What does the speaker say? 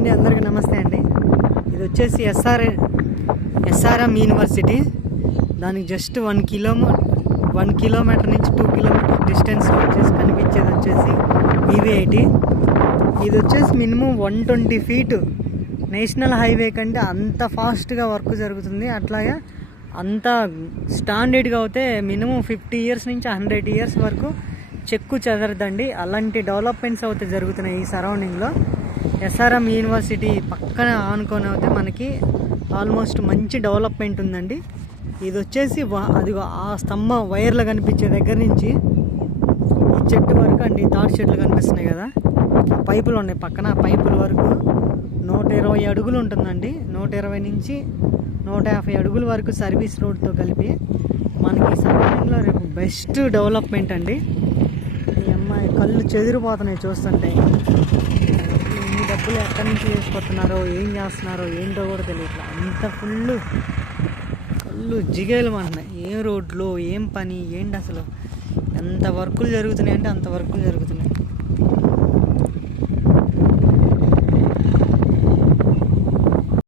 అండి, అందరికీ నమస్తే అండి. ఇది వచ్చేసి ఎస్ఆర్ఎం యూనివర్సిటీ. దానికి జస్ట్ 1 కిలోమీటర్ నుంచి 2 కిలోమీటర్ డిస్టెన్స్ వచ్చేసి కనిపించేది వచ్చేసి ఈవీఐటీ. ఇది వచ్చేసి మినిమం 120 ఫీట్ నేషనల్ హైవే కంటే అంత ఫాస్ట్గా వర్క్ జరుగుతుంది. అట్లాగే అంత స్టాండర్డ్గా అయితే మినిమం 50 ఇయర్స్ నుంచి 100 ఇయర్స్ వరకు చెక్కు చెదరదండి. అలాంటి డెవలప్మెంట్స్ అయితే జరుగుతున్నాయి ఈ సరౌండింగ్లో. ఎస్ఆర్ఎం యూనివర్సిటీ పక్కన ఆనుకొని అయితే మనకి ఆల్మోస్ట్ మంచి డెవలప్మెంట్ ఉందండి. ఇది వచ్చేసి అదిగో ఆ స్తంభం వైర్లు కనిపించే దగ్గర నుంచి ఈ చెట్టు వరకు అండి, తాటి చెట్లు కనిపిస్తున్నాయి కదా, పైపులు ఉన్నాయి పక్కన. పైపుల వరకు 120 అడుగులు ఉంటుందండి. 120 నుంచి 150 అడుగుల వరకు సర్వీస్ రోడ్తో కలిపి మనకి సరౌండింగ్లో రేపు బెస్ట్ డెవలప్మెంట్ అండి. ఈ అమ్మాయి కళ్ళు చెదిరిపోతున్నాయి చూస్తుంటే. ఈ డబ్బులు ఎక్కడి నుంచి చేసుకొస్తున్నారో, ఏం చేస్తున్నారో ఏంటో కూడా తెలియట్లా. అంత కళ్ళు జిగేలు అంటున్నాయి. ఏం రోడ్లు, ఏం పని, ఏంటి అసలు ఎంత వర్కులు జరుగుతున్నాయి అంటే అంత వర్కులు జరుగుతున్నాయి.